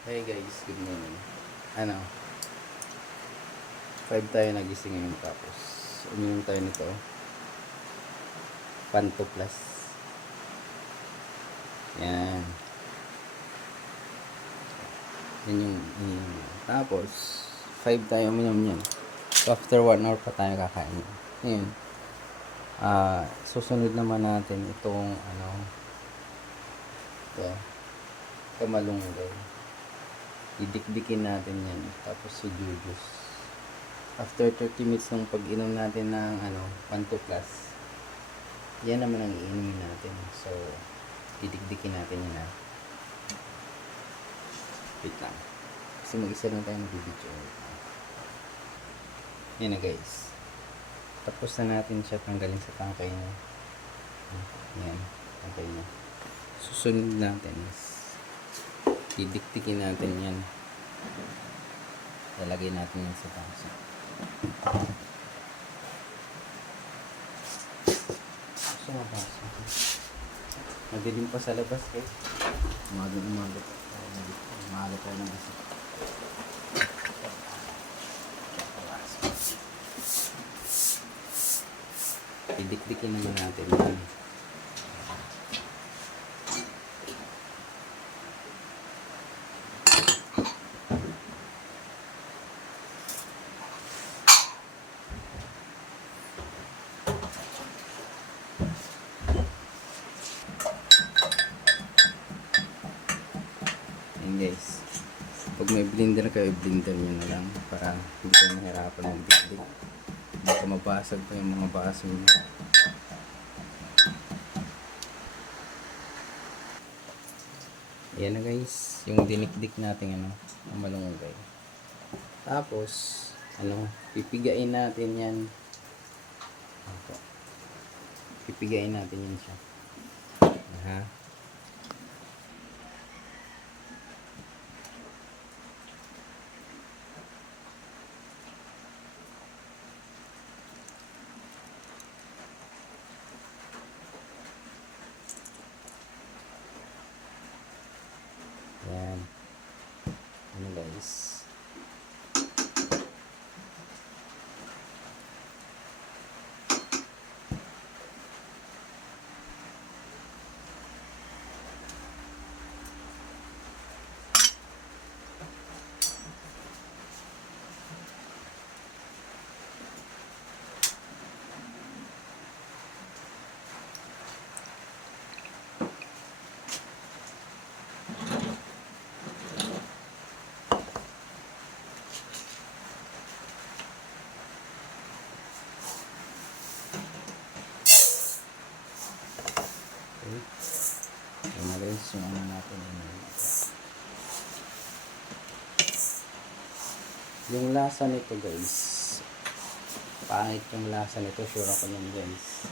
Hey guys, good morning. Ano, 5 tayo nagising ngayon tapos uminom tayo nito, Panto Plus. Yan. Yan yung ininom. Tapos, 5 tayo uminom yan. So, after 1 hour pa tayo kakain. Ngayon, susunod naman natin itong, ito, kamalunggay. Didikdikin natin yan. Tapos, sujujus. After 30 minutes ng pag-inom natin ng, Panto Plus, yan naman ang iinumin natin. So, didikdikin natin yan Wait lang. Kasi mag-isa lang tayo magbibidyo. Yan na guys. Tapos na natin siya tanggalin sa tangkay niya. Yan. Tangkay niya. Susunod natin is didikdikin natin yan. Lalagay natin yan sa tangkay. Sumabasa. Madilim pa sa labas guys. Umaga tayo ng isa. Didikdikin naman natin yan. Guys, pag may blender kayo, blender nyo na lang para hindi kayo mahirapan magdikdik. Baka mabasag pa yung mga baso nyo. Ayan na guys, yung dinikdik natin ang malunggay. Tapos, pipigain natin yan. Pipigain natin yan siya. Aha. Yan. Guys. Ayan na guys, yung natin yung lasa nito guys, pangit yung lasa nito, sure ako yan guys.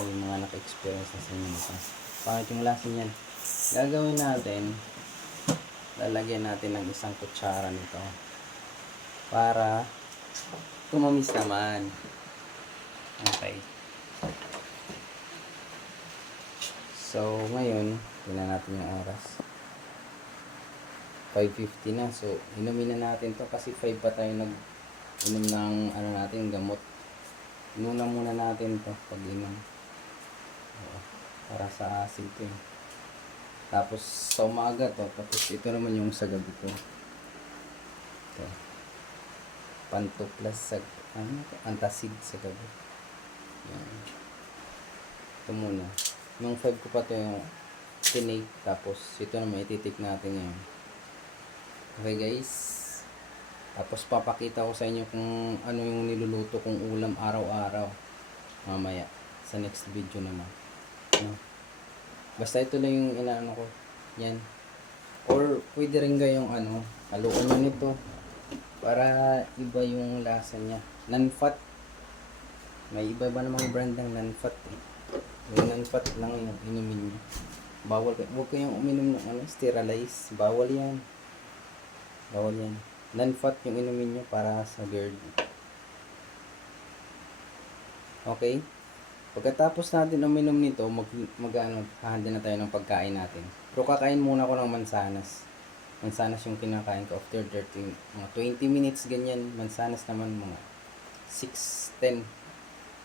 May mga naka-experience na sa inyo nito, pangit yung lasa niyan. Gagawin natin, lalagyan natin ng 1 kutsara nito para tumamis naman. Okay. So, ngayon, tingnan natin yung oras. 5:50 na. So, inumin na natin to kasi 5 pa tayo nag-inom ng natin, gamot. Inunan muna natin to pag inom. Para sa acid to eh. Tapos, sa umaga to. Tapos, ito naman yung sa gabi to. Ito. Panto Plus sa, antacid sa gabi. Yan. Ito muna. Yung 5 ko pa ito yung tinake. Tapos ito naman ititik natin yun. Okay guys. Tapos papakita ko sa inyo kung ano yung niluluto kong ulam araw-araw. Mamaya. Sa next video naman. Basta ito lang yung inaano ko. Yan. Or pwede rin kayong haluan nyo nito. Para iba yung lasa niya. Non-fat. May iba namang brand ng non-fat eh. Yung non-fat lang yung inumin nyo. Bawal kayo. Huwag kayong uminom ng sterilize. Bawal yan. Bawal yan. Non-fat yung inumin nyo para sa GERD. Okay? Pagkatapos natin uminom nito, hahanda na tayo ng pagkain natin. Pero kakain muna ko ng mansanas. mansanas yung kinakain ko after 30, mga 20 minutes ganyan. Mansanas naman mga 6:10.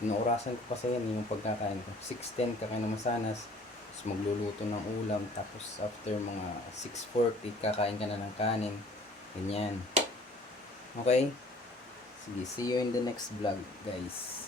Inuurasan ko kasi yan yung pagkakain ko. 6:10 kakain ng mansanas. Tapos magluluto ng ulam. Tapos after mga 6:40 kakain ka na ng kanin. Ganyan. Okay? Sige, see you in the next vlog, guys.